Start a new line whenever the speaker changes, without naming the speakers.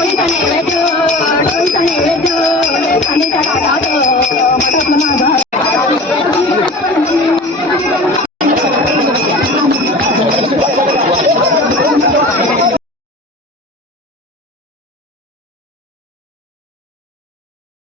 ఉంటనే చూడు